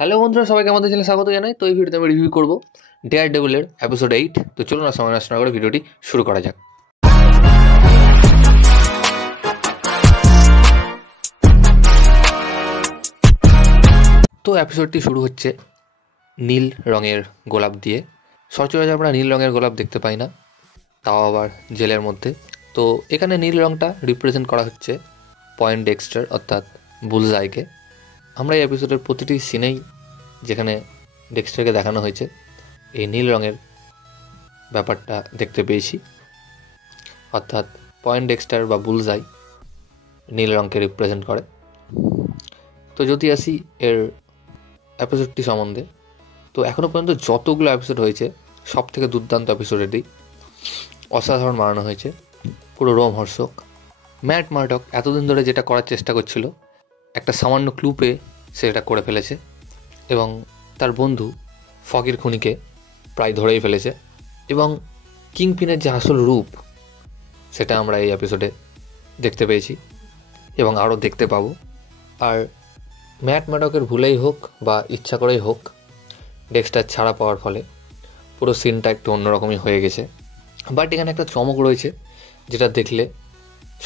Hello বন্ধুরা, সবাইকে আমাদের চ্যানেলে স্বাগত জানাই। তো এই ভিডিওতে আমি রিভিউ করবো ডেয়ার ডেভিলের এপিসোড 8। তো চলুন না সময় নষ্ট না করে ভিডিওটি শুরু করা যাক। তো এপিসোডটি শুরু হচ্ছে নীল রঙের গোলাপ দিয়ে। সচরাচর আমরা নীল রঙের গোলাপ দেখতে পাই না, তাও আবার জেলের মধ্যে। তো এখানে নীল রঙটা রিপ্রেজেন্ট করা হচ্ছে পয়েন্ট ডেক্সটার অর্থাৎ বুলজাইকে। আমরা এই এপিসোডের প্রতিটি সিনেই যেখানে ডেক্সটারকে দেখানো হয়েছে এই নীল রঙের ব্যাপারটা দেখতে পেয়েছি, অর্থাৎ পয়েন্ট ডেক্সটার বা বুলজাই নীল রঙকে রিপ্রেজেন্ট করে। তো যদি আসি এর এপিসোডটি সম্বন্ধে, তো এখনও পর্যন্ত যতগুলো এপিসোড হয়েছে সব থেকে দুর্দান্ত এপিসোড এটি। অসাধারণ বানানো হয়েছে, পুরো রোমহর্ষক। ম্যাট মার্ডক এতদিন ধরে যেটা করার চেষ্টা করছিল, একটা সামান্য ক্লু পেয়ে সেটা করে ফেলেছে এবং তার বন্ধু ফগির খুনিকে প্রায় ধরেই ফেলেছে। এবং কিংপিনের যে আসল রূপ সেটা আমরা এই এপিসোডে দেখতে পেয়েছি এবং আরও দেখতে পাবো। আর ম্যাট ম্যাডকের ভুলেই হোক বা ইচ্ছা করেই হোক, ডেক্সটার ছাড়া পাওয়ার ফলে পুরো সিনটা একটু অন্যরকমই হয়ে গেছে। বাট এখানে একটা চমক রয়েছে যেটা দেখলে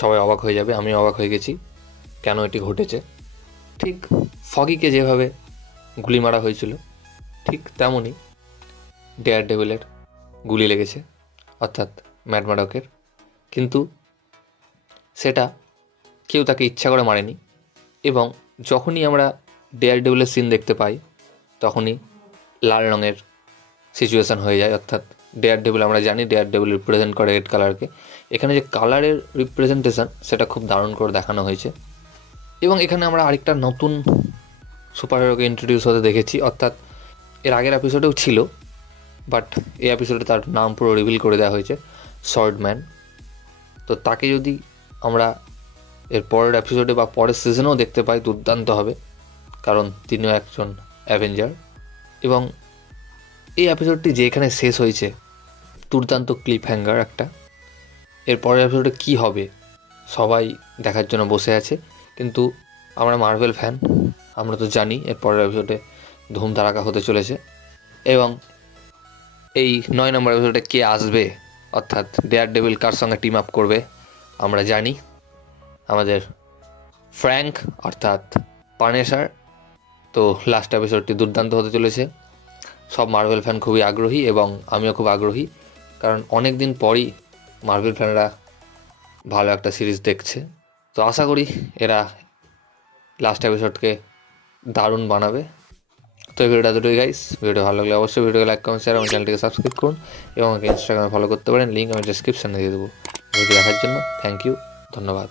সবাই অবাক হয়ে যাবে। আমি অবাক হয়ে গেছি কেন এটি ঘটেছে। ঠিক ফগিকে যেভাবে গুলি মারা হয়েছিল ঠিক তেমনই ডেয়ার ডেভিলের গুলি লেগেছে, অর্থাৎ ম্যাট ম্যাডকের। কিন্তু সেটা কেউ তাকে ইচ্ছা করে মারেনি। এবং যখনই আমরা ডেয়ার ডেভিলের সিন দেখতে পাই তখনই লাল রঙের সিচুয়েশান হয়ে যায়, অর্থাৎ ডেয়ার ডেভিল, আমরা জানি ডেয়ার ডেভিল রিপ্রেজেন্ট করে রেড কালারকে। এখানে যে কালারের রিপ্রেজেন্টেশন সেটা খুব দারুণ করে দেখানো হয়েছে। এবং এখানে আমরা আরেকটা নতুন সুপারহিরোকে ইন্ট্রোডিউস হতে দেখেছি, অর্থাৎ এর আগের এপিসোডেও ছিল, বাট এই এপিসোডে তার নাম পুরো রিভিল করে দেওয়া হয়েছে, সর্ডম্যান। তো তাকে যদি আমরা এর পরের এপিসোডে বা পরের সিজনেও দেখতে পাই দুর্দান্ত হবে, কারণ তিনিও একজন অ্যাভেঞ্জার। এবং এই এপিসোডটি যেখানে শেষ হয়েছে দুর্দান্ত ক্লিপ হ্যাঙ্গার একটা। এর পরের এপিসোডে কী হবে সবাই দেখার জন্য বসে আছে, কিন্তু আমরা মার্ভেল ফ্যান, আমরা তো জানি এর পরের এপিসোডে ধুম ধারাকা হতে চলেছে। এবং এই 9 নম্বর এপিসোডে কে আসবে, অর্থাৎ ডেয়ার ডেভিল কার সঙ্গে টিম আপ করবে আমরা জানি, আমাদের ফ্র্যাঙ্ক অর্থাৎ পানেসার। তো লাস্ট এপিসোডটি দুর্দান্ত হতে চলেছে। সব মার্ভেল ফ্যান খুবই আগ্রহী এবং আমিও খুব আগ্রহী, কারণ অনেক দিন পরই মার্ভেল ফ্যানরা ভালো একটা সিরিজ দেখছে। তো আশা করি এরা লাস্ট এপিসোডকে দারুণ বানাবে। তো এই ভিডিওটা দুটোই গাইস। ভিডিও ভালো লাগলে অবশ্যই ভিডিওকে লাইক, কমেন্ট, শেয়ার এবং চ্যানেলটিকে সাবস্ক্রাইব করুন এবং আমাকে ইনস্টাগ্রামে ফলো করতে পারেন, লিঙ্ক আমি ডেসক্রিপশানে দিয়ে দেবো। ভিডিও দেখার জন্য থ্যাংক ইউ, ধন্যবাদ।